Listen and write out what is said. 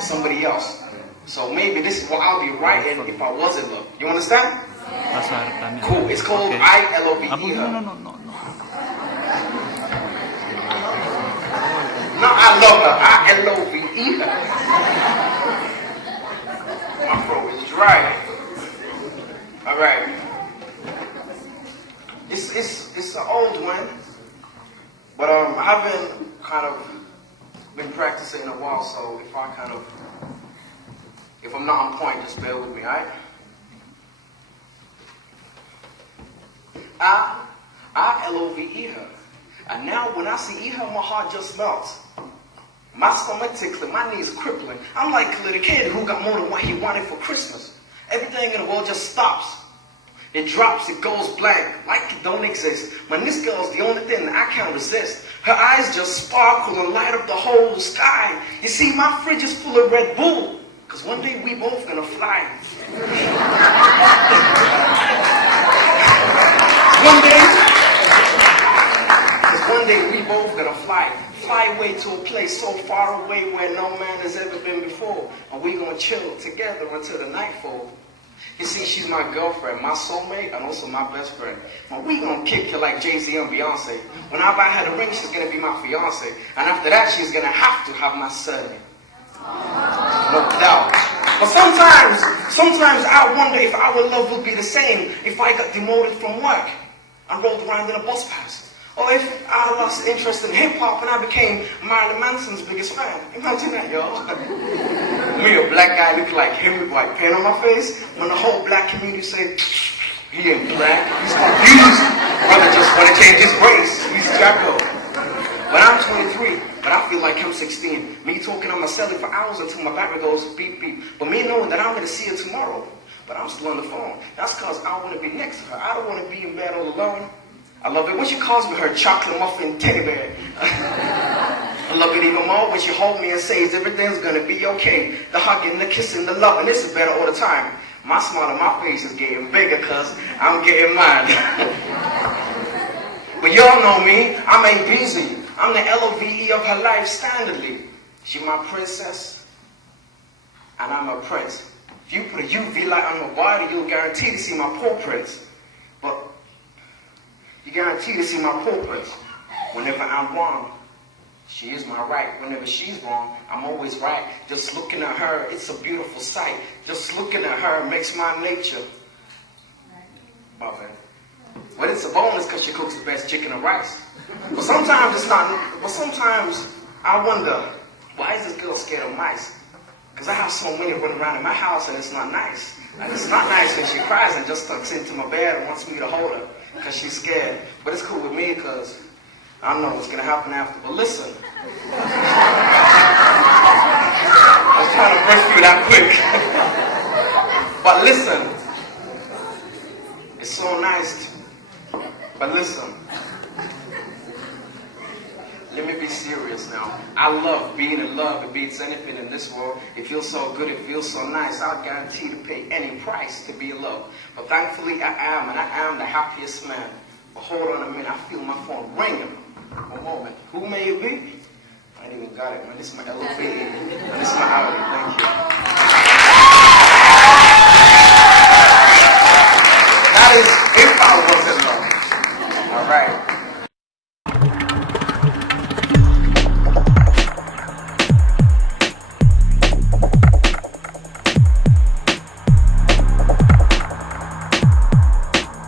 Somebody else. So maybe this is what I'll be writing if I was in love. You understand? Cool. It's called I Love her. No, I love her. I love her. My throat is dry. All right. It's an old one, but I haven't kind of been practicing in a while, so if I'm not on point, just bear with me, alright? I love her. And now when I see her, my heart just melts. My stomach tickling, my knees crippling. I'm like a little kid who got more than what he wanted for Christmas. Everything in the world just stops. It drops, it goes blank, like it don't exist. Man, this girl's the only thing that I can't resist. Her eyes just sparkle and light up the whole sky. You see, my fridge is full of Red Bull, because one day we both gonna fly. One day we both gonna fly away to a place so far away where no man has ever been before. And we gonna chill together until the nightfall. You see, she's my girlfriend, my soulmate, and also my best friend. Well, we gonna kick her like Jay-Z and Beyonce. When I buy her the ring, she's gonna be my fiance. And after that, she's gonna have to have my surname. No doubt. But sometimes I wonder if our love would be the same if I got demoted from work and rolled around in a bus pass. Or if I lost interest in hip-hop and I became Marilyn Manson's biggest fan. Imagine that, y'all. Me, a black guy looking like him with white paint on my face. When the whole black community say, he ain't black, he's confused. Brother just want to change his race. He's Jacko. But I'm 23, but I feel like I'm 16. Me talking on my celly for hours until my battery goes beep, beep. But me knowing that I'm going to see her tomorrow, but I'm still on the phone. That's because I want to be next to her. I don't want to be in bed all alone. I love it when she calls me her chocolate muffin teddy bear. I love it even more when she holds me and says everything's gonna be okay. The hugging, the kissing, the loving, this is better all the time. My smile on my face is getting bigger cause I'm getting mine. But y'all know me, I'm a busy. I'm the LOVE of her life standardly. She my princess, and I'm a prince. If you put a UV light on my body, you'll guarantee to see my paw prints. But you guarantee to see my paw prints. Whenever I'm wrong, she is my right. Whenever she's wrong, I'm always right. Just looking at her, it's a beautiful sight. Just looking at her makes my nature. My bad. But it's a bonus because she cooks the best chicken and rice. But sometimes it's not. But sometimes I wonder, why is this girl scared of mice? Because I have so many running around in my house and it's not nice. And it's not nice when she cries and just tucks into my bed and wants me to hold her because she's scared. But it's cool with me because I don't know what's going to happen after. But listen. trying to brush through that quick. But listen, it's so nice. But listen, let me be serious now. I love being in love. It beats anything in this world. It feels so good. It feels so nice. I'll guarantee to pay any price to be in love. But thankfully I am, and I am the happiest man. But hold on a minute. I feel my phone ringing. One moment. Who may it be? I ain't even got it, man. This is my elevator. This is my Audi. Thank you.